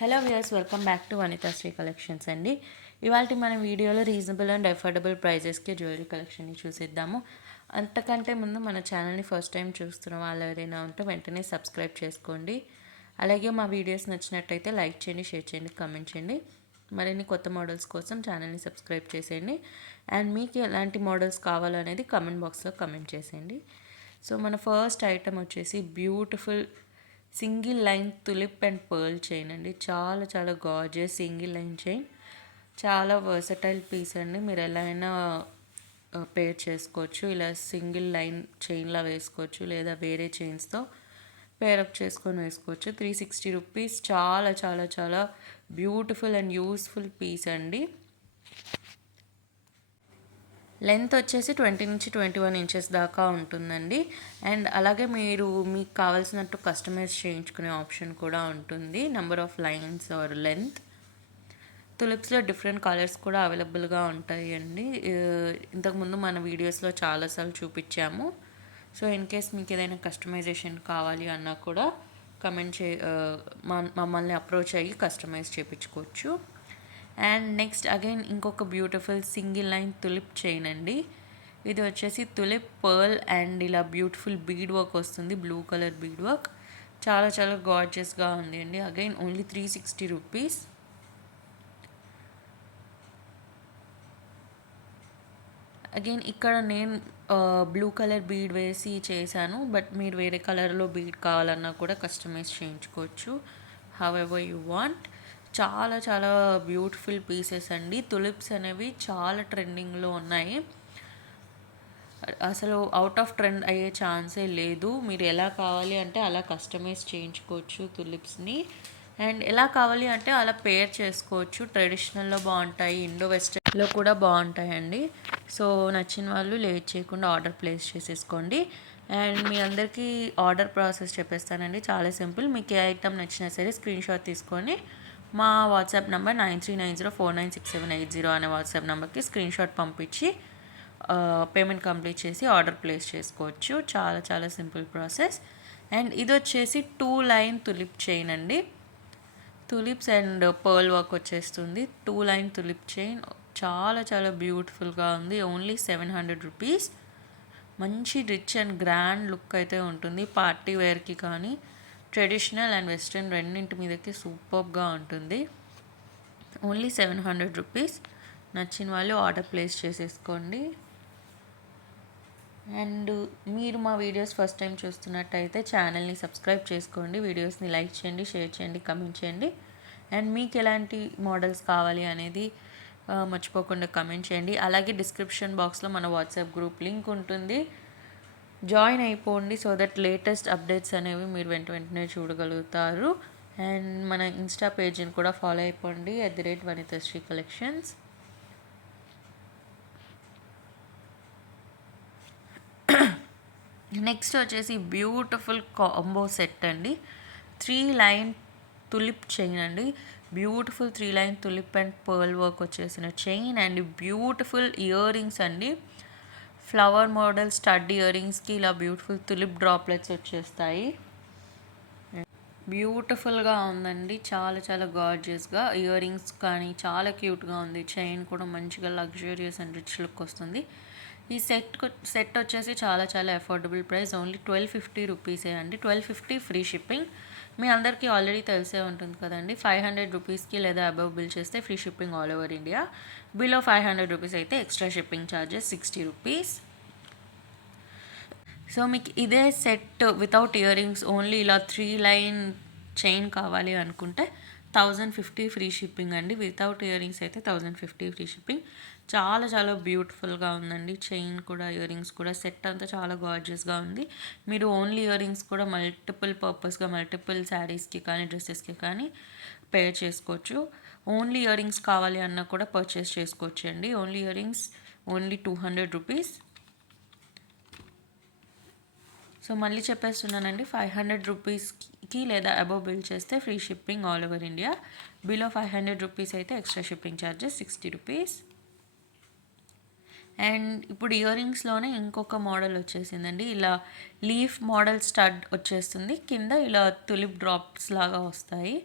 Hello viewers, welcome back to Vanithasri collections అండి. ఇవాళ మన వీడియోలో రీజనబుల్ అండ్ అఫోర్డబుల్ ప్రైజెస్కి జ్యువెలరీ కలెక్షన్ని చూసేద్దాము. అంతకంటే ముందు మన ఛానల్ని ఫస్ట్ టైం చూస్తున్న వాళ్ళు ఎవరైనా ఉంటే వెంటనే సబ్స్క్రైబ్ చేసుకోండి. అలాగే మా వీడియోస్ నచ్చినట్టయితే లైక్ చేయండి, షేర్ చేయండి, కామెంట్ చేయండి. మరిన్ని కొత్త మోడల్స్ కోసం ఛానల్ని సబ్స్క్రైబ్ చేసేయండి. అండ్ మీకు ఎలాంటి మోడల్స్ కావాలనేది కామెంట్ బాక్స్లో కామెంట్ చేసేయండి. సో మన ఫస్ట్ ఐటమ్ వచ్చేసి beautiful single line tulip and pearl chain అండి. చాలా చాలా గార్జియస్ సింగిల్ లైన్ చైన్, చాలా వర్సటైల్ పీస్ అండి. మీరు ఎలా అయినా పేర్ చేసుకోవచ్చు. ఇలా సింగిల్ లైన్ చైన్లా వేసుకోవచ్చు, లేదా వేరే చైన్స్తో పేరప్ చేసుకొని వేసుకోవచ్చు. 360 రూపీస్. చాలా చాలా చాలా బ్యూటిఫుల్ అండ్ యూస్ఫుల్ పీస్ అండి. లెంత్ వచ్చేసి 20 నుంచి 21 ఇంచెస్ దాకా ఉంటుందండి. అండ్ అలాగే మీరు మీకు కావాల్సినట్టు కస్టమైజ్ చేయించుకునే ఆప్షన్ కూడా ఉంటుంది, number of lines or length. తులిప్స్లో డిఫరెంట్ కలర్స్ కూడా అవైలబుల్గా ఉంటాయండి. ఇంతకుముందు మన వీడియోస్లో చాలాసార్లు చూపించాము. సో ఇన్ కేస్ మీకు ఏదైనా కస్టమైజేషన్ కావాలి అన్నా కూడా మమ్మల్ని అప్రోచ్ అయ్యి కస్టమైజ్ చేయించుకోవచ్చు. అండ్ నెక్స్ట్ అగైన్ ఇంకొక beautiful single line tulip chain అండి. ఇది వచ్చేసి తులిప్ పర్ల్ అండ్ ఇలా బ్యూటిఫుల్ బీడ్ వర్క్ వస్తుంది, బ్లూ కలర్ బీడ్ వర్క్. చాలా చాలా గార్జియస్గా ఉంది అండి. Again only 360 rupees. అగైన్ ఇక్కడ నేను బ్లూ కలర్ బీడ్ వేసి చేశాను, బట్ మీరు వేరే కలర్లో బీడ్ కావాలన్నా కూడా కస్టమైజ్ చేయించుకోవచ్చు, హౌ ఎవర్ యూ వాంట్. చాలా చాలా బ్యూటిఫుల్ పీసెస్ అండి. తులిప్స్ అనేవి చాలా ట్రెండింగ్లో ఉన్నాయి. అసలు అవుట్ ఆఫ్ ట్రెండ్ అయ్యే ఛాన్సే లేదు. మీరు ఎలా కావాలి అంటే అలా కస్టమైజ్ చేయించుకోవచ్చు తులిప్స్ని. అండ్ ఎలా కావాలి అంటే అలా పేర్ చేసుకోవచ్చు. ట్రెడిషనల్లో బాగుంటాయి, ఇండో వెస్టర్న్లో కూడా బాగుంటాయండి. సో నచ్చిన వాళ్ళు లేట్ చేయకుండా ఆర్డర్ ప్లేస్ చేసేసుకోండి. అండ్ మీ అందరికీ ఆర్డర్ ప్రాసెస్ చెప్పేస్తానండి, చాలా సింపుల్. మీకు ఏ ఐటమ్ నచ్చినా సరే స్క్రీన్ షాట్ తీసుకొని మా వాట్సాప్ నెంబర్ 9390496780 అనే వాట్సాప్ నెంబర్కి స్క్రీన్ షాట్ పంపించి పేమెంట్ కంప్లీట్ చేసి ఆర్డర్ ప్లేస్ చేసుకోవచ్చు. చాలా చాలా సింపుల్ ప్రాసెస్. అండ్ ఇది వచ్చేసి 2 లైన్ తులిప్ చైన్ అండి. తులిప్స్ అండ్ పర్ల్ వర్క్ వచ్చేస్తుంది. 2 లైన్ తులిప్ చైన్ చాలా చాలా బ్యూటిఫుల్గా ఉంది. Only 700 rupees. మంచి రిచ్ అండ్ గ్రాండ్ లుక్ అయితే ఉంటుంది. పార్టీ వేర్కి కానీ ట్రెడిషనల్ అండ్ వెస్ట్రన్ రెండింటి మీదకి సూపర్గా ఉంటుంది. Only 700 rupees. నచ్చిన వాళ్ళు ఆర్డర్ ప్లేస్ చేసేసుకోండి. అండ్ మీరు మా వీడియోస్ ఫస్ట్ టైం చూస్తున్నట్టయితే ఛానల్ని సబ్స్క్రైబ్ చేసుకోండి, వీడియోస్ని లైక్ చేయండి, షేర్ చేయండి, కమెంట్ చేయండి. అండ్ మీకు ఎలాంటి మోడల్స్ కావాలి అనేది మర్చిపోకుండా కమెంట్ చేయండి. అలాగే డిస్క్రిప్షన్ బాక్స్లో మన వాట్సాప్ గ్రూప్ లింక్ ఉంటుంది, జాయిన్ అయిపోండి. సో దట్ లేటెస్ట్ అప్డేట్స్ అనేవి మీరు వెంటనే చూడగలుగుతారు. అండ్ మన ఇన్స్టా పేజ్ని కూడా ఫాలో అయిపోండి, @వనితాశ్రీ కలెక్షన్స్. నెక్స్ట్ వచ్చేసి బ్యూటిఫుల్ కాంబో సెట్ అండి. 3 లైన్ తులిప్ చైన్ అండి. Beautiful 3 line tulip and pearl work వచ్చేసిన chain and beautiful ear rings అండి. ఫ్లవర్ మోడల్ స్టడ్ ఇయర్ రింగ్స్కి ఇలా బ్యూటిఫుల్ తులిప్ డ్రాప్లెట్స్ వచ్చేస్తాయి. బ్యూటిఫుల్గా ఉందండి, చాలా చాలా గార్జియస్గా. ఇయర్ రింగ్స్ కానీ చాలా క్యూట్గా ఉంది. చైన్ కూడా మంచిగా లగ్జూరియస్ అండ్ రిచ్ లుక్ వస్తుంది. ఈ సెట్ వచ్చేసి చాలా చాలా అఫోర్డబుల్ ప్రైస్, ఓన్లీ 1250 రూపీసే అండి. 1250 ఫ్రీ షిప్పింగ్. మీ అందరికీ ఆల్రెడీ తెలిసే ఉంటుంది కదండి. 500 రూపీస్కి లేదా అబవ్ బిల్ చేస్తే free shipping all over India. Below 500 rupees అయితే extra shipping charges 60 rupees. So మీకు ఇదే set without ear rings only ఇలా 3 లైన్ చైన్ కావాలి అనుకుంటే 1050 ఫ్రీ షిప్పింగ్ అండి. వితౌట్ ఇయర్ రింగ్స్ అయితే 1050 ఫ్రీ షిప్పింగ్. చాలా చాలా బ్యూటిఫుల్గా ఉందండి. చైన్ కూడా ఇయర్ రింగ్స్ కూడా సెట్ అంతా చాలా గార్జియస్గా ఉంది. మీరు ఓన్లీ ఇయర్ రింగ్స్ కూడా మల్టిపుల్ పర్పస్గా మల్టిపుల్ శారీస్కి కానీ డ్రెస్సెస్కి కానీ పేర్ చేసుకోవచ్చు. ఓన్లీ ఇయర్ రింగ్స్ కావాలి అన్నా కూడా పర్చేస్ చేసుకోవచ్చు అండి. Only ear rings only 200 rupees. So మళ్ళీ చెప్పేస్తున్నానండి, 500 రూపీస్కి లేదా అబవ్ బిల్ చేస్తే free shipping all over India. Below 500 rupees అయితే extra shipping charges 60 rupees. And ఇప్పుడు ఇయర్ రింగ్స్లోనే ఇంకొక మోడల్ వచ్చేసిందండి. ఇలా లీఫ్ మోడల్ స్టడ్ వచ్చేస్తుంది, కింద ఇలా తులిప్ డ్రాప్స్ లాగా వస్తాయి.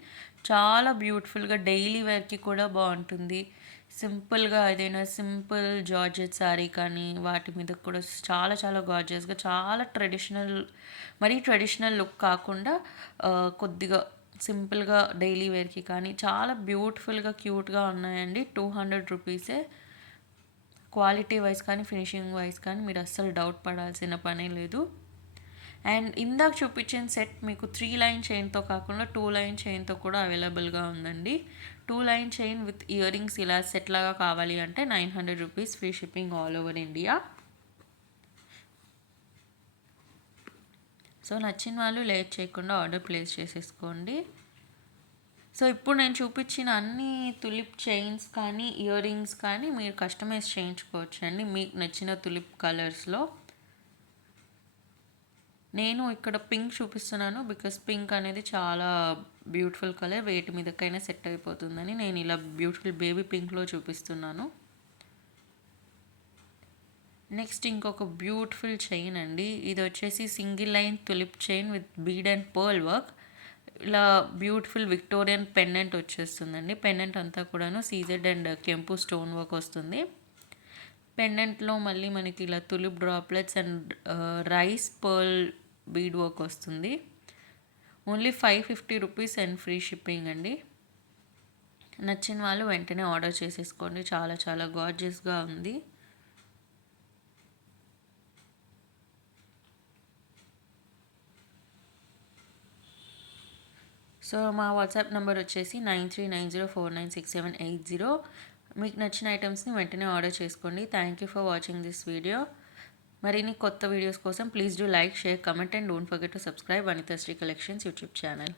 చాలా బ్యూటిఫుల్గా డైలీ వేర్కి కూడా బాగుంటుంది. సింపుల్గా ఏదైనా సింపుల్ జార్జెట్ శారీ కానీ వాటి మీద కూడా చాలా చాలా గార్జియస్గా చాలా ట్రెడిషనల్, మరీ ట్రెడిషనల్ లుక్ కాకుండా కొద్దిగా సింపుల్గా డైలీ వేర్కి కానీ చాలా బ్యూటిఫుల్గా క్యూట్గా ఉన్నాయండి. 200 రూపీసే. క్వాలిటీ వైజ్ కానీ ఫినిషింగ్ వైజ్ కానీ మీరు అస్సలు డౌట్ పడాల్సిన పనే లేదు. అండ్ ఇందాక చూపించిన సెట్ మీకు 3 లైన్ చైన్తో కాకుండా 2 లైన్ చైన్తో కూడా అవైలబుల్గా ఉందండి. 2 line chain with ear rings ఇలా సెట్ లాగా కావాలి అంటే 900 rupees, free shipping all over India. So నచ్చిన వాళ్ళు లేట్ చేయకుండా ఆర్డర్ ప్లేస్ చేసేసుకోండి. సో ఇప్పుడు నేను చూపించిన అన్ని తులిప్ చైన్స్ కానీ ఇయర్ రింగ్స్ కానీ మీరు కస్టమైజ్ చేయించుకోవచ్చు అండి మీకు నచ్చిన తులిప్ కలర్స్లో. నేను ఇక్కడ పింక్ చూపిస్తున్నాను బికాస్ పింక్ అనేది చాలా బ్యూటిఫుల్ కలర్, వేటి మీదకైనా సెట్ అయిపోతుందని నేను ఇలా బ్యూటిఫుల్ బేబీ పింక్లో చూపిస్తున్నాను. నెక్స్ట్ ఇంకొక బ్యూటిఫుల్ చైన్ అండి. ఇది వచ్చేసి single line tulip chain with bead and pearl work. ఇలా బ్యూటిఫుల్ విక్టోరియన్ పెండెంట్ వచ్చేస్తుందండి. పెండెంట్ అంతా కూడాను సీజెడ్ అండ్ కెంపు స్టోన్ వర్క్ వస్తుంది. పెండెంట్లో మళ్ళీ మనకి ఇలా tulip droplets and rice pearl bead work వస్తుంది. Only 550 rupees and free shipping అండి. నచ్చిన వాళ్ళు వెంటనే ఆర్డర్ చేసేసుకోండి. చాలా చాలా గార్జియస్గా ఉంది. సో మా వాట్సాప్ నెంబర్ వచ్చేసి 9390496780. మీకు నచ్చిన ఐటమ్స్ని వెంటనే ఆర్డర్ చేసుకోండి. Thank you for watching this video. మరిన్ని కొత్త వీడియోస్ కోసం please do like, share, comment and don't forget to subscribe Vanithasri collections YouTube channel.